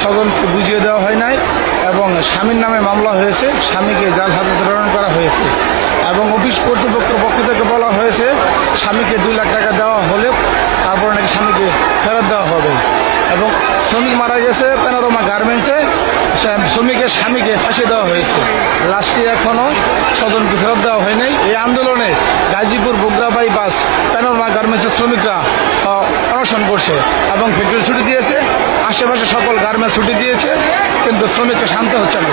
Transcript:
স্বজনকে বুঝিয়ে দেওয়া হয় নাই এবং স্বামীর নামে মামলা হয়েছে, স্বামীকে জাল হাজতে প্রেরণ করা হয়েছে এবং অফিস কর্তৃপক্ষের পক্ষ থেকে বলা হয়েছে স্বামীকে 2 লাখ টাকা দেওয়া হলে তারপরে নাকি স্বামীকে ফেরত দেওয়া হবে। এবং শ্রমিক মারা গেছে প্যানোরামা গার্মেন্টসে, শ্রমিকের স্বামীকে ফাঁসি দেওয়া হয়েছে। লাস্টে এখনও স্বজনকে ফেরত দেওয়া হয়নি। এই আন্দোলনে গাজীপুর বগুড়া বাইপাস প্যানোরামা গার্মেন্টসের শ্রমিকরা অনশন করছে এবং ফ্যাক্টরি ছুটি দিয়েছে, আশেপাশে সকল গার্মেন্টস ছুটি দিয়েছে, কিন্তু শ্রমিককে শান্ত হচ্ছে না।